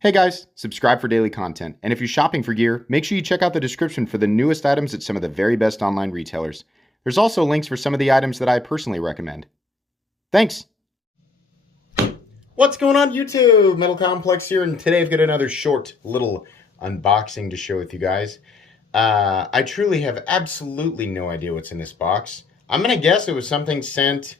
Hey guys, subscribe for daily content, and if you're shopping for gear, make sure you check out the description for the newest items at some of the very best online retailers. There's also links for some of the items that I personally recommend. Thanks! What's going on YouTube? Metal Complex here, and today I've got another short little unboxing to share with you guys. I truly have absolutely no idea what's in this box. I'm going to guess it was something sent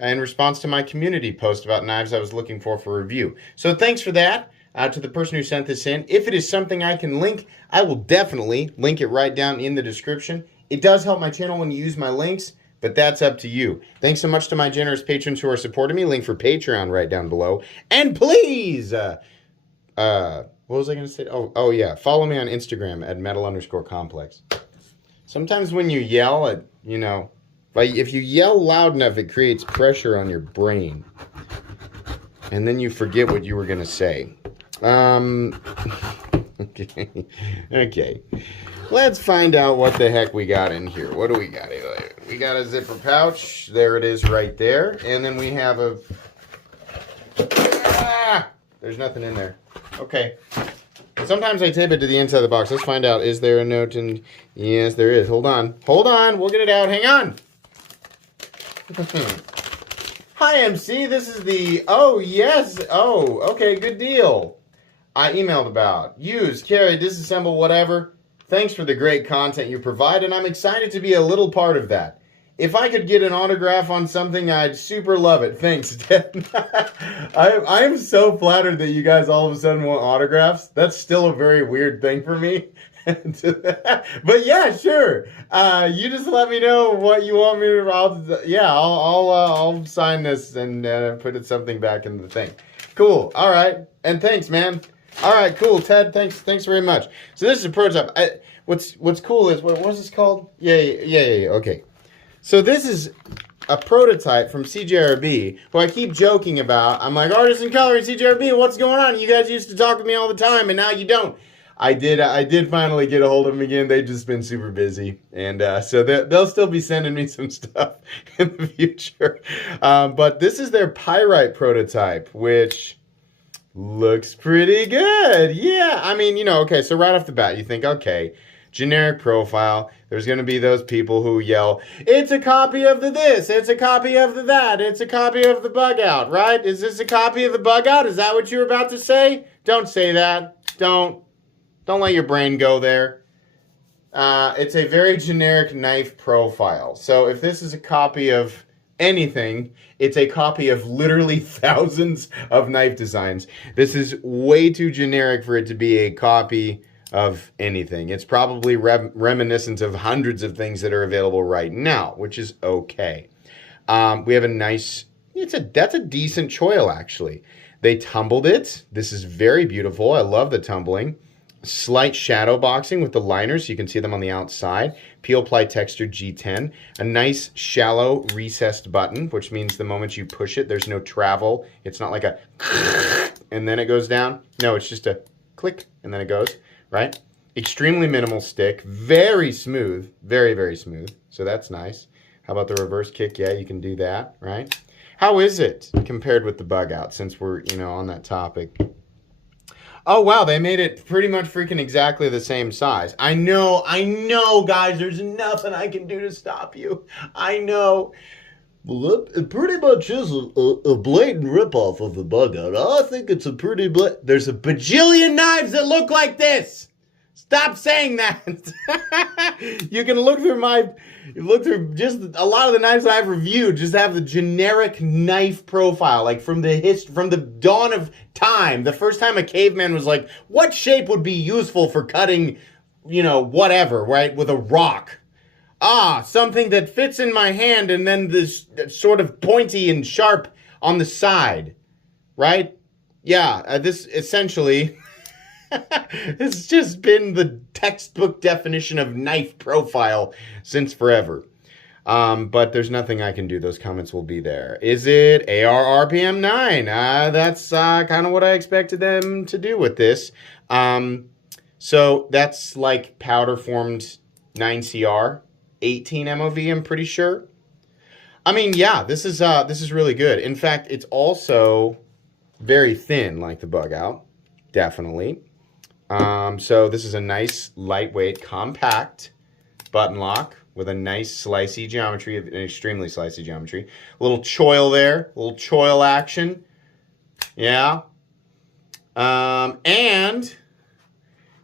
in response to my community post about knives I was looking for review. So thanks for that. To the person who sent this in. If it is something I can link, I will definitely link it right down in the description. It does help my channel when you use my links, but that's up to you. Thanks so much to my generous patrons who are supporting me. Link for Patreon right down below. And please, what was I going to say? Oh yeah, follow me on Instagram at metal_complex. Sometimes when you yell at, if you yell loud enough, it creates pressure on your brain. And then you forget what you were going to say. Okay. Let's find out what the heck we got in here. What do we got? We got a zipper pouch. There it is right there. And then we have a... there's nothing in there. Okay. Sometimes I tape it to the inside of the box. Let's find out. Is there a note? And yes, there is. Hold on. Hold on. We'll get it out. Hang on. Hi, MC. This is the... Oh, yes. Oh, okay. Good deal. I emailed about. Use, carry, disassemble, whatever. Thanks for the great content you provide, and I'm excited to be a little part of that. If I could get an autograph on something, I'd super love it. Thanks, Ted. I am so flattered that you guys all of a sudden want autographs. That's still a very weird thing for me. But yeah, sure. You just let me know what you want me to. I'll sign this and put something back in the thing. Cool. All right. And thanks, man. All right. Cool, Ted. Thanks very much. So this is a prototype. What's cool is what's this called? Yeah. Okay. So this is a prototype from CJRB, who I keep joking about. I'm like, Artisan Coloring CJRB. What's going on? You guys used to talk with me all the time, and now you don't. I did finally get a hold of them again. They've just been super busy. And so they'll still be sending me some stuff in the future. But this is their Pyrite prototype, which looks pretty good. Yeah, I mean, okay, so right off the bat, you think, okay, generic profile. There's going to be those people who yell, it's a copy of the this, it's a copy of the that, it's a copy of the bug out, right? Is this a copy of the bug out? Is that what you're about to say? Don't say that. Don't let your brain go there. It's a very generic knife profile. So if this is a copy of anything, it's a copy of literally thousands of knife designs. This is way too generic for it to be a copy of anything. It's probably reminiscent of hundreds of things that are available right now, which is okay. We have a nice, that's a decent choil actually. They tumbled it. This is very beautiful. I love the tumbling. Slight shadow boxing with the liners, so you can see them on the outside. Peel ply textured G10. A nice shallow recessed button, which means the moment you push it, there's no travel. It's not like a and then it goes down. No, it's just a click and then it goes, right? Extremely minimal stick. Very smooth. Very, very smooth. So that's nice. How about the reverse kick? Yeah, you can do that, right? How is it compared with the bug out, since we're, on that topic? Oh, wow, they made it pretty much freaking exactly the same size. I know, guys, there's nothing I can do to stop you. I know. Well, it pretty much is a blatant ripoff of the bug out. I think it's a pretty there's a bajillion knives that look like this. Stop saying that. You can look through just a lot of the knives I've reviewed just have the generic knife profile, like from the dawn of time. The first time a caveman was like, what shape would be useful for cutting, whatever, right, with a rock? Something that fits in my hand and then this sort of pointy and sharp on the side, right? Yeah, this essentially... It's just been the textbook definition of knife profile since forever. But there's nothing I can do. Those comments will be there. Is it AR RPM 9? That's kind of what I expected them to do with this. So that's like powder formed 9CR, 18 MOV, I'm pretty sure. I mean, yeah, this is really good. In fact, it's also very thin, like the bug out. definitely. So this is a nice, lightweight, compact button lock with a nice slicey geometry, an extremely slicey geometry. A little choil there, a little choil action. Yeah. And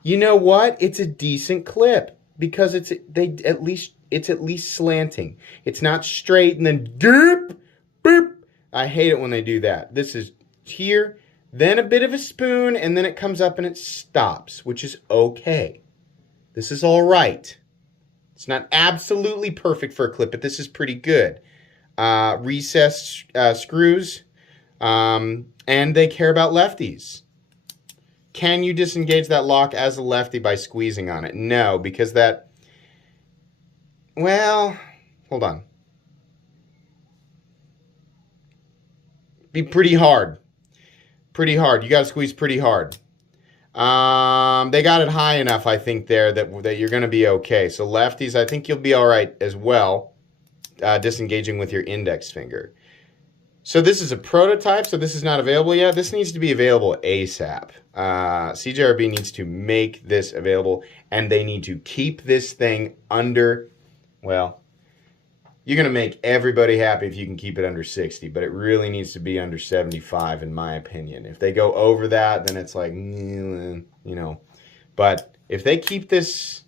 you know what? It's a decent clip because it's at least slanting. It's not straight and then derp, boop. I hate it when they do that. This is here, then a bit of a spoon, and then it comes up and it stops, which is okay. This is all right. It's not absolutely perfect for a clip, but this is pretty good. Recessed screws, and they care about lefties. Can you disengage that lock as a lefty by squeezing on it? No, because that, well, hold on. Be pretty hard. Pretty hard. You got to squeeze pretty hard. They got it high enough, I think, there that you're going to be okay. So lefties, I think you'll be all right as well, disengaging with your index finger. So this is a prototype, so this is not available yet. This needs to be available ASAP. CJRB needs to make this available, and they need to keep this thing under, well, you're going to make everybody happy if you can keep it under 60, but it really needs to be under 75, in my opinion. If they go over that, then it's like, you know. But if they keep this,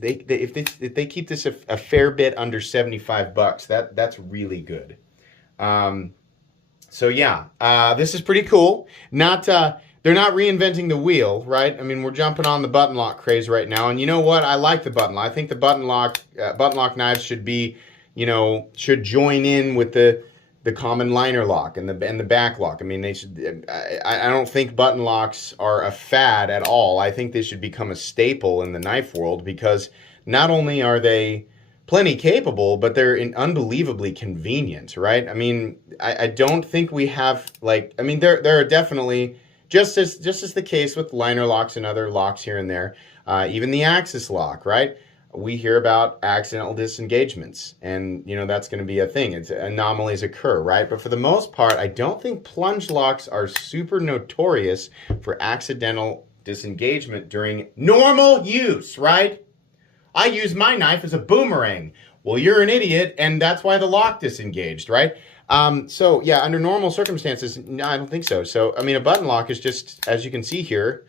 if they keep this a fair bit under $75, that's really good. So yeah, this is pretty cool. They're not reinventing the wheel, right? I mean, we're jumping on the button lock craze right now, and you know what? I like the button lock. I think the button lock knives should be, should join in with the common liner lock and the back lock. I mean, they should. I don't think button locks are a fad at all. I think they should become a staple in the knife world because not only are they plenty capable, but they're unbelievably convenient, right? I mean, I don't think we have there are definitely. Just as the case with liner locks and other locks here and there, even the axis lock, right? We hear about accidental disengagements, and that's going to be a thing. Anomalies occur, right? But for the most part, I don't think plunge locks are super notorious for accidental disengagement during normal use, right? I use my knife as a boomerang. Well, you're an idiot, and that's why the lock disengaged, right? So yeah, under normal circumstances, no, I don't think so. So, I mean, a button lock is just, as you can see here,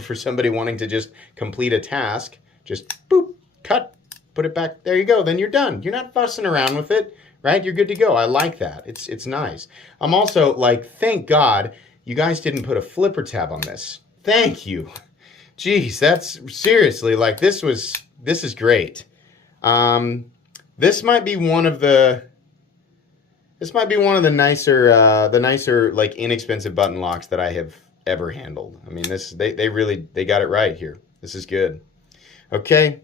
for somebody wanting to just complete a task, just boop, cut, put it back. There you go. Then you're done. You're not fussing around with it, right? You're good to go. I like that. It's nice. I'm also like, thank God you guys didn't put a flipper tab on this. Thank you. Jeez, that's seriously like, this is great. This might be one of the nicer, like, inexpensive button locks that I have ever handled. I mean, they got it right here. This is good. Okay.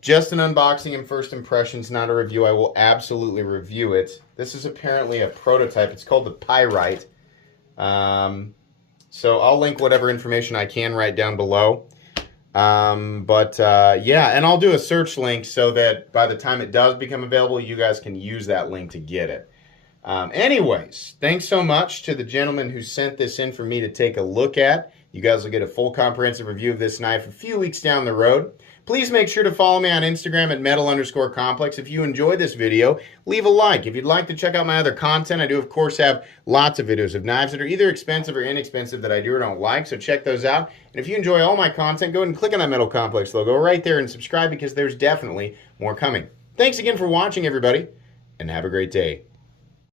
Just an unboxing and first impressions, not a review. I will absolutely review it. This is apparently a prototype. It's called the Pyrite. So I'll link whatever information I can right down below. Yeah, and I'll do a search link so that by the time it does become available, you guys can use that link to get it. Anyways, thanks so much to the gentleman who sent this in for me to take a look at. You guys will get a full comprehensive review of this knife a few weeks down the road. Please make sure to follow me on Instagram at metal_complex. If you enjoyed this video, leave a like. If you'd like to check out my other content, I do, of course, have lots of videos of knives that are either expensive or inexpensive that I do or don't like, so check those out. And if you enjoy all my content, go ahead and click on that Metal Complex logo right there and subscribe because there's definitely more coming. Thanks again for watching, everybody, and have a great day.